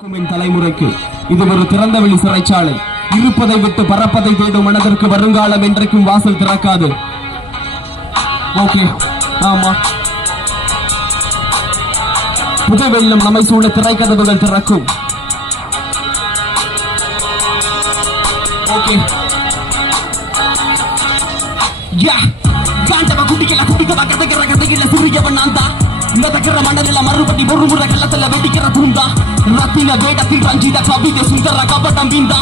தலைமுறைக்கு இது ஒரு திறந்தவெளி சிறைச்சாலை. இருப்பதை விட்டு பறப்பதை தேடும் மனதிற்கு வருங்காலம் என்றைக்கும் வாசல் திறக்காது. ஓகே, ஆமா, புதை வெள்ளம் நம்மை சூழ திரைக்கதவுகள் திறக்கும். ஓகே, குடிக்கவா கதைக்கிற கதையில சிறியவன் நான் தான். மிதக்கிற மணலில மறுபடி ஒரு முறை கள்ளத்துல வெடிக்கிற தூண்டா. ரத்தின வேடத்தில் ரஞ்சித கவிதை சுந்தர கபடம் வீந்தா.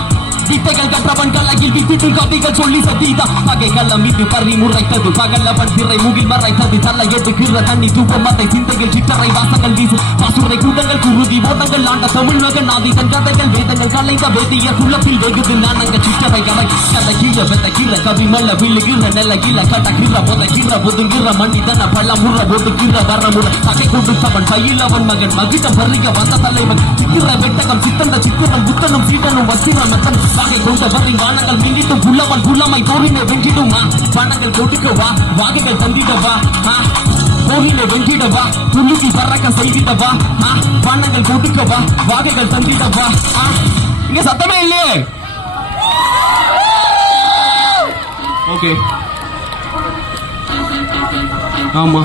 வித்தைகள் கற்றவன் கலையில் வித்திடும் கவிகள் சொல்லி சதீதா. பகைகளம் மீது பறி முறைத்தது பகலவன் திரை முகில் மறைத்தது. தலை எடுக்கிற தண்ணி தூக்கம் அதை சிந்தையில் சிற்றறை வாசங்கள் வீசு பாசுரை கூட்டங்கள் குருதி ஓட்டங்கள் ஆண்ட தமிழ் மகன் ஆதிதன் கதைகள் வேதங்கள் கலைந்த வேதிய குலத்தில் வெகுது நானங்க சிற்றவை கதை கதை கீழ வெத்த கீழ கவி மெல்ல விழுகிற நெல்ல கீழ கட்ட கீழ புதைக்கிற புதுங்கிற மண்ணிதன பள்ள முற ஒதுக்கிற வர முற பகை கொடுத்தவன் பையில் அவன் மகன் மகிழ பறிக வந்த தலைவன் சித்திர வெட்டகம் சித்தந்த சித்திரம் புத்தனும் சீட்டனும் வச்சிர மத்தன் வாகை கொண்ட வரி வானங்கள் மின்னிட்டும் புல்லவன் புல்லமை தோழினை வெஞ்சிடுமா. வானங்கள் கொடுக்கவா வாகைகள் தந்திடவா. கோவிலை வெஞ்சிடவா துள்ளுக்கி பறக்க செய்திடவா. வானங்கள் கொடுக்கவா வாகைகள் தந்திடவா. இங்க சத்தமே இல்லையே. ஓகே, ஆமா,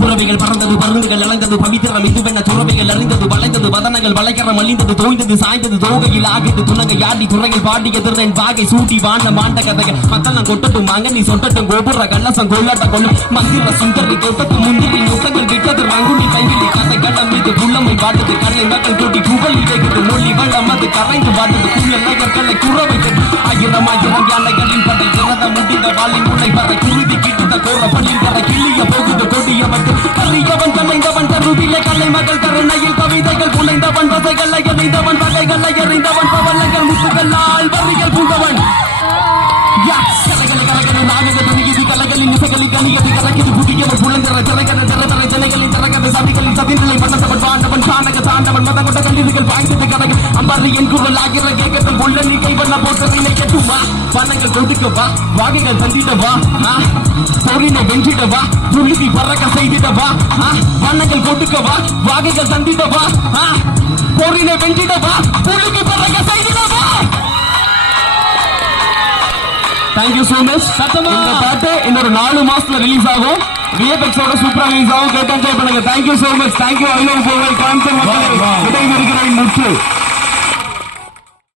புறவைகள் பறந்தது பருந்துகள் இழந்தது பவித்திரம் இதுவென்ன துறவைகள் அறிந்தது வளைந்தது வதனங்கள் வளைக்கரம் மலிந்தது தோய்ந்தது சாய்ந்தது தோகையில் ஆகியது துணங்க யாடி துறையில் பாடி எதிர்ந்தேன் பாகை சூட்டி வாண்ட மாண்ட கதைகள் மக்கள் கொட்டட்டும் மங்கனி சொட்டட்டும் கோபுர கள்ளசம் கொள்ளாட்ட கொள்ளும் மந்திர சுந்தரி தொட்டட்டும் முந்திரி நுட்டங்கள் விட்டது ரங்குடி கைவிலி கதை கடம் மீது புள்ளமை பாட்டுது கரை மக்கள் கூட்டி குவலி வைக்கிறது மொழி வெள்ளம் அது கரைந்து பாட்டுது குள்ளை குறவை ஆயிரம் ஆயிரம் யானைகளின் படை திறந்த முடிந்த வாழை முனை வர குருதி கிட்ட கோர பள்ளியில் வர கிள்ளிய போகுது கொடியவன் கல்லியவன் கலைந்தவன் கருவிலே கலை மகள் கருணையில் கவிதைகள் புனைந்தவன் வசைகளை எறிந்தவன் வகைகளை எறிந்தவன் பவலைகள் முத்துகளால் வரிகள் பூண்டவன் கலைகளை கரகனை நாகக துணியது கலைகளின் இசைகளில் கனியது கலக்கிது புதியவன் புலங்கர திரைக்கதை திறதரை ஜனைகளின் திறக்கதை சபைகளின் சதிநிலை பண்ணவன் பாண்டவன் சாணக சாண்டவன் மத கொண்ட கல்லிதுகள் பாய்ந்தது கதைகள் அம்பாரி என் குரல் ஆகிற கேட்கத்தன் உள்ளி கைவண்ண போட்டதினை கெட்டுமா. வனங்கள் கொடுக்கவா வாகைகள் தந்திடவா. பொறினை வெஞ்சிடவா துள்ளுவி பறக்க செய்திடவா. வனங்கள் கொடுக்கவா வாகைகள் தந்திடவா. பொறினை வெஞ்சிடவா துள்ளுவி பறக்க செய்திடவா. Thank you so much. இந்த பாட்டு இன்னொரு 4 மாசத்துல ரிலீஸ் ஆகும். விஎஃப்எக்ஸோட சூப்பரா ரிலீஸ் ஆகும். கேட்டு என்ஜாய் பண்ணுங்க. Thank you so much. Thank you. I love Kovai concept முற்று